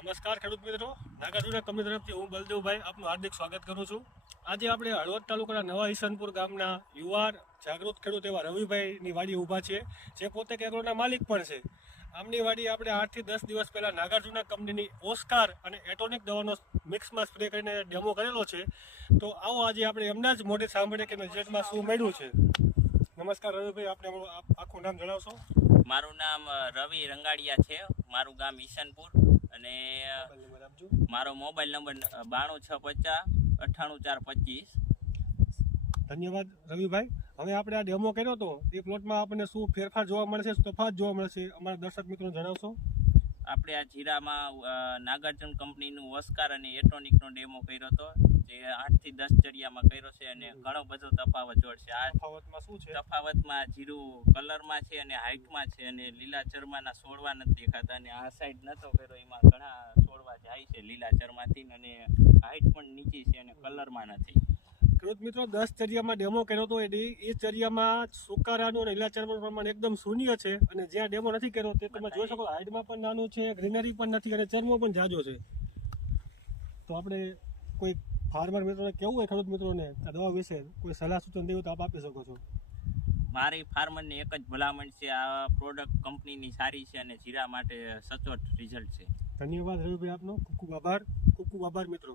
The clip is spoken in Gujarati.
નમસ્કાર ખેડૂત મિત્રો, નાગાર્જુના કંપની તરફથી હું બલદેવભાઈ આપનું હાર્દિક સ્વાગત કરું છું. આજે આપણે હળવદ તાલુકાના નવા ઈસનપુર ગામના યુવાન જાગૃત ખેડૂત એવા રવિભાઈની વાડી ઊભા છે, જે પોતે એગ્રોના માલિક પણ છે. આમની વાડી આપણે 8 થી 10 દિવસ પહેલાં નાગાર્જુના કંપનીની ઓસ્કાર અને એટોનિક દવાનો મિક્સમાં સ્પ્રે કરીને ડેમો કરેલો છે. તો આવો આજે આપણે એમના જ મોઢે સાંભળીએ કે રિઝલ્ટમાં શું મળ્યું છે. નમસ્કાર રવિભાઈ, આપણે આખું નામ જણાવશો? મારું નામ રવિ રંગાડિયા છે. મારું ગામ ઈસનપુર અને મારો મોબાઈલ નંબર 9265098425. ધન્યવાદ રવિભાઈ. હવે આપણે આ ડેમો કર્યો હતો, એ પ્લોટમાં આપણને શું ફેરફાર જોવા મળશે, તફાવત જોવા મળશે, અમારા દર્શક મિત્રોને જણાવશો? આપણે આ જીરામાં નાગાર્જુન કંપનીનું ઓસ્કાર અને એટોનિકનો ડેમો કર્યો હતો, જે 8 થી 10 ચડિયામાં કર્યો છે અને ઘણો બધો તફાવત જોડશે. આ તફાવતમાં શું છે? તફાવતમાં જીરું કલરમાં છે અને હાઇટમાં છે અને લીલા ચરમાના છોડવા નથી દેખાતા, અને આ સાઈડ નતો કર્યો એમાં ઘણા છોડવા જાય છે લીલા ચરમાથી, અને હાઇટ પણ નીચી છે અને કલરમાં નથી. ખેડૂત મિત્રો, 10 ચરિયામાં ડેમો કર્યો હતો, એ ચરિયામાં સુકારાનું અને લીલા ચરમાનું પ્રમાણ એકદમ શૂન્ય છે, અને જ્યાં ડેમો નથી કર્યો તે તમે જોઈ શકો હાઇટમાં પણ નાનું છે, ગ્રીનરી પણ નથી અને ચરમો પણ જાજો છે. તો આપણે કોઈ ફાર્મર મિત્રોને કેવું હોય, ખેડૂત મિત્રોને આ દવા વિશે કોઈ સલાહ સૂચન દેવું તો આપ આપી શકો છો. મારી ફાર્મરને એક જ ભલામણ છે, આ પ્રોડક્ટ કંપનીની સારી છે અને જીરા માટે સચોટ રિઝલ્ટ છે. ધન્યવાદ રવિભાઈ આપનો, ખૂબ ખૂબ આભાર. ખૂબ ખૂબ આભાર મિત્રો.